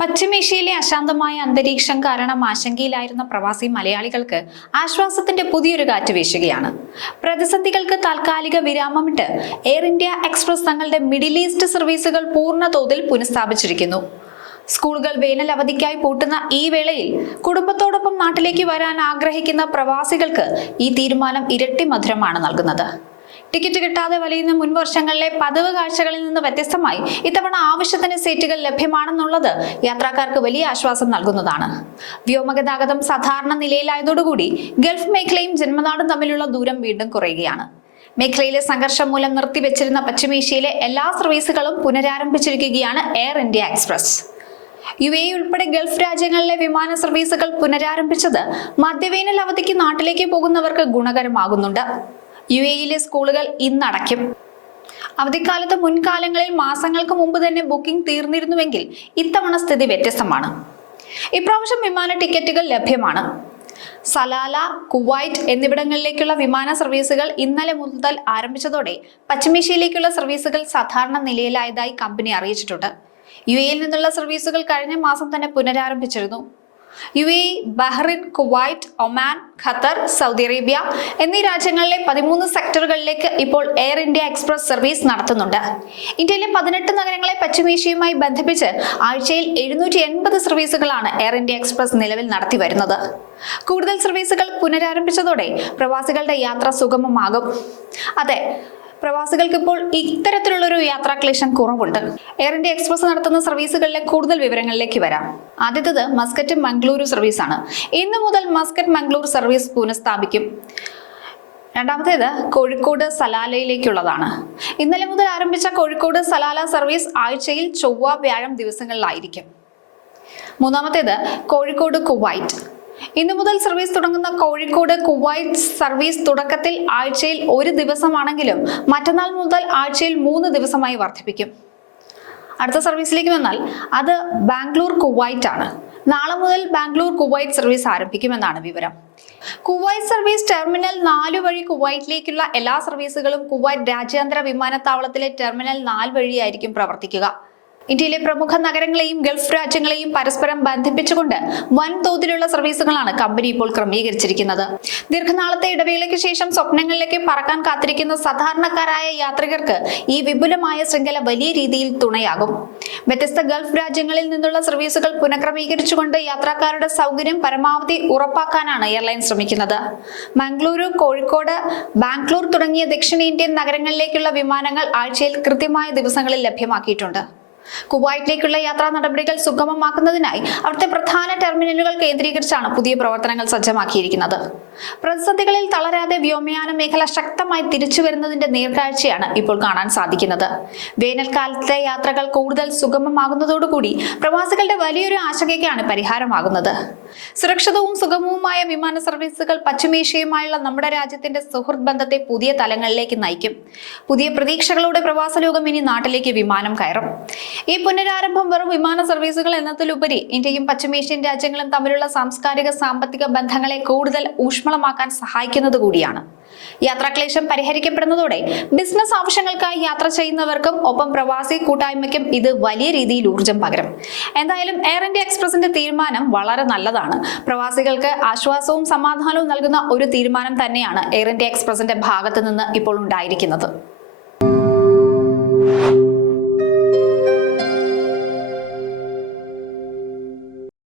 പശ്ചിമേഷ്യയിലെ അശാന്തമായ അന്തരീക്ഷം കാരണം ആശങ്കയിലായിരുന്ന പ്രവാസി മലയാളികൾക്ക് ആശ്വാസത്തിന്റെ പുതിയൊരു കാറ്റ് വീശുകയാണ്. പ്രതിസന്ധികൾക്ക് താൽക്കാലിക വിരാമമിട്ട് എയർ ഇന്ത്യ എക്സ്പ്രസ് തങ്ങളുടെ മിഡിൽ ഈസ്റ്റ് സർവീസുകൾ പൂർണ്ണ തോതിൽ പുനഃസ്ഥാപിച്ചിരിക്കുന്നു. സ്കൂളുകൾ വേനൽ അവധിക്കായി പൂട്ടുന്ന ഈ വേളയിൽ കുടുംബത്തോടൊപ്പം നാട്ടിലേക്ക് വരാൻ ആഗ്രഹിക്കുന്ന പ്രവാസികൾക്ക് ഈ തീരുമാനം ഇരട്ടി മധുരമാണ് നൽകുന്നത്. ടിക്കറ്റ് കിട്ടാതെ വലയുന്ന മുൻ വർഷങ്ങളിലെ പതിവ് കാഴ്ചകളിൽ നിന്ന് വ്യത്യസ്തമായി ഇത്തവണ ആവശ്യത്തിന് സീറ്റുകൾ ലഭ്യമാണെന്നുള്ളത് യാത്രക്കാർക്ക് വലിയ ആശ്വാസം നൽകുന്നതാണ്. വ്യോമഗതാഗതം സാധാരണ നിലയിലായതോടുകൂടി ഗൾഫ് മേഖലയും ജന്മനാടും തമ്മിലുള്ള ദൂരം വീണ്ടും കുറയുകയാണ്. മേഖലയിലെ സംഘർഷം മൂലം നിർത്തിവെച്ചിരുന്ന പശ്ചിമേഷ്യയിലെ എല്ലാ സർവീസുകളും പുനരാരംഭിച്ചിരിക്കുകയാണ് എയർ ഇന്ത്യ എക്സ്പ്രസ്. UAE ഉൾപ്പെടെ ഗൾഫ് രാജ്യങ്ങളിലെ വിമാന സർവീസുകൾ പുനരാരംഭിച്ചത് മധ്യവേനൽ അവധിക്ക് നാട്ടിലേക്ക് പോകുന്നവർക്ക് ഗുണകരമാകുന്നുണ്ട്. UAEയിലെ സ്കൂളുകൾ ഇന്നടയ്ക്കും. അവധിക്കാലത്ത് മുൻകാലങ്ങളിൽ മാസങ്ങൾക്ക് മുമ്പ് തന്നെ ബുക്കിംഗ് തീർന്നിരുന്നുവെങ്കിൽ ഇത്തവണ സ്ഥിതി വ്യത്യസ്തമാണ്. ഇപ്രാവശ്യം വിമാന ടിക്കറ്റുകൾ ലഭ്യമാണ്. സലാല, കുവൈറ്റ് എന്നിവിടങ്ങളിലേക്കുള്ള വിമാന സർവീസുകൾ ഇന്നലെ മുതൽ ആരംഭിച്ചതോടെ പശ്ചിമേഷ്യയിലേക്കുള്ള സർവീസുകൾ സാധാരണ നിലയിലായതായി കമ്പനി അറിയിച്ചിട്ടുണ്ട്. UAEയിൽ നിന്നുള്ള സർവീസുകൾ കഴിഞ്ഞ മാസം തന്നെ പുനരാരംഭിച്ചിരുന്നു. UAE, Bahrain, Kuwait, Oman, Qatar, Saudi Arabia എന്നീ രാജ്യങ്ങളിലെ 13 സെക്ടറുകളിലേക്ക് ഇപ്പോൾ എയർ ഇന്ത്യ എക്സ്പ്രസ് സർവീസ് നടത്തുന്നുണ്ട്. ഇന്ത്യയിലെ 18 നഗരങ്ങളെ പശ്ചിമേഷ്യയുമായി ബന്ധിപ്പിച്ച് ആഴ്ചയിൽ 780 സർവീസുകളാണ് എയർ ഇന്ത്യ എക്സ്പ്രസ് നിലവിൽ നടത്തി വരുന്നത്. കൂടുതൽ സർവീസുകൾ പുനരാരംഭിച്ചതോടെ പ്രവാസികളുടെ യാത്ര സുഗമമാകും. അതെ, പ്രവാസികൾക്ക് ഇപ്പോൾ ഇത്തരത്തിലുള്ളൊരു യാത്രാക്ലേശം കുറവുണ്ട്. എയർ ഇന്ത്യ എക്സ്പ്രസ് നടത്തുന്ന സർവീസുകളിലെ കൂടുതൽ വിവരങ്ങളിലേക്ക് വരാം. ആദ്യത്തേത് മസ്കറ്റ് മംഗളൂരു സർവീസാണ്. ഇന്ന് മുതൽ മസ്കറ്റ് മംഗളൂർ സർവീസ് പുനഃസ്ഥാപിക്കും. രണ്ടാമത്തേത് കോഴിക്കോട് സലാലയിലേക്കുള്ളതാണ്. ഇന്നലെ മുതൽ ആരംഭിച്ച കോഴിക്കോട് സലാല സർവീസ് ആഴ്ചയിൽ ചൊവ്വ, വ്യാഴം ദിവസങ്ങളിലായിരിക്കും. മൂന്നാമത്തേത് കോഴിക്കോട് കുവൈറ്റ്. ഇന്നു മുതൽ സർവീസ് തുടങ്ങുന്ന കോഴിക്കോട് കുവൈറ്റ് സർവീസ് തുടക്കത്തിൽ ആഴ്ചയിൽ 1 ദിവസമാണെങ്കിലും മറ്റന്നാൾ മുതൽ ആഴ്ചയിൽ 3 ദിവസമായി വർദ്ധിപ്പിക്കും. അടുത്ത സർവീസിലേക്ക് വന്നാൽ അത് ബാംഗ്ലൂർ കുവൈറ്റ് ആണ്. നാളെ മുതൽ ബാംഗ്ലൂർ കുവൈറ്റ് സർവീസ് ആരംഭിക്കുമെന്നാണ് വിവരം. കുവൈറ്റ് സർവീസ് ടെർമിനൽ 4 വഴി കുവൈറ്റിലേക്കുള്ള എല്ലാ സർവീസുകളും കുവൈറ്റ് രാജ്യാന്തര വിമാനത്താവളത്തിലെ ടെർമിനൽ 4 വഴിയായിരിക്കും പ്രവർത്തിക്കുക. ഇന്ത്യയിലെ പ്രമുഖ നഗരങ്ങളെയും ഗൾഫ് രാജ്യങ്ങളെയും പരസ്പരം ബന്ധിപ്പിച്ചുകൊണ്ട് വൻതോതിലുള്ള സർവീസുകളാണ് കമ്പനി ഇപ്പോൾ ക്രമീകരിച്ചിരിക്കുന്നത്. ദീർഘനാളത്തെ ഇടവേളയ്ക്ക് ശേഷം സ്വപ്നങ്ങളിലേക്ക് പറക്കാൻ കാത്തിരിക്കുന്ന സാധാരണക്കാരായ യാത്രികർക്ക് ഈ വിപുലമായ ശൃംഖല വലിയ രീതിയിൽ തുണയാകും. വ്യത്യസ്ത ഗൾഫ് രാജ്യങ്ങളിൽ നിന്നുള്ള സർവീസുകൾ പുനഃക്രമീകരിച്ചുകൊണ്ട് യാത്രക്കാരുടെ സൗകര്യം പരമാവധി ഉറപ്പാക്കാനാണ് എയർലൈൻ ശ്രമിക്കുന്നത്. മംഗളൂരു, കോഴിക്കോട്, ബാംഗ്ലൂർ തുടങ്ങിയ ദക്ഷിണേന്ത്യൻ നഗരങ്ങളിലേക്കുള്ള വിമാനങ്ങൾ ആഴ്ചയിൽ കൃത്യമായ ദിവസങ്ങളിൽ ലഭ്യമാക്കിയിട്ടുണ്ട്. കുവൈറ്റിലേക്കുള്ള യാത്രാ നടപടികൾ സുഗമമാക്കുന്നതിനായി അവിടുത്തെ പ്രധാന ടെർമിനലുകൾ കേന്ദ്രീകരിച്ചാണ് പുതിയ പ്രവർത്തനങ്ങൾ സജ്ജമാക്കിയിരിക്കുന്നത്. പ്രതിസന്ധികളിൽ തളരാതെ വ്യോമയാന മേഖല ശക്തമായി തിരിച്ചു വരുന്നതിന്റെ നേർക്കാഴ്ചയാണ് ഇപ്പോൾ കാണാൻ സാധിക്കുന്നത്. വേനൽക്കാലത്തെ യാത്രകൾ കൂടുതൽ സുഗമമാകുന്നതോടുകൂടി പ്രവാസികളുടെ വലിയൊരു ആശങ്കയ്ക്കാണ് പരിഹാരമാകുന്നത്. സുരക്ഷിതവും സുഗമവുമായ വിമാന സർവീസുകൾ പശ്ചിമേഷ്യയുമായുള്ള നമ്മുടെ രാജ്യത്തിന്റെ സുഹൃത്ത് ബന്ധത്തെ പുതിയ തലങ്ങളിലേക്ക് നയിക്കും. പുതിയ പ്രതീക്ഷകളോടെ പ്രവാസ ലോകം ഇനി നാട്ടിലേക്ക് വിമാനം കയറും. ഈ പുനരാരംഭം വെറും വിമാന സർവീസുകൾ എന്നതിലുപരി ഇന്ത്യയും പശ്ചിമേഷ്യൻ രാജ്യങ്ങളും തമ്മിലുള്ള സാംസ്കാരിക, സാമ്പത്തിക ബന്ധങ്ങളെ കൂടുതൽ ഊഷ്മളമാക്കാൻ സഹായിക്കുന്നത് കൂടിയാണ്. യാത്രാക്ലേശം പരിഹരിക്കപ്പെടുന്നതോടെ ബിസിനസ് ആവശ്യങ്ങൾക്കായി യാത്ര ചെയ്യുന്നവർക്കും ഒപ്പം പ്രവാസി കൂട്ടായ്മയ്ക്കും ഇത് വലിയ രീതിയിൽ ഊർജം പകരും. എന്തായാലും എയർ ഇന്ത്യ എക്സ്പ്രസിന്റെ തീരുമാനം വളരെ നല്ലതാണ്. പ്രവാസികൾക്ക് ആശ്വാസവും സമാധാനവും നൽകുന്ന ഒരു തീരുമാനം തന്നെയാണ് എയർ ഇന്ത്യ എക്സ്പ്രസിന്റെ ഭാഗത്ത് നിന്ന് ഇപ്പോൾ ഉണ്ടായിരിക്കുന്നത്.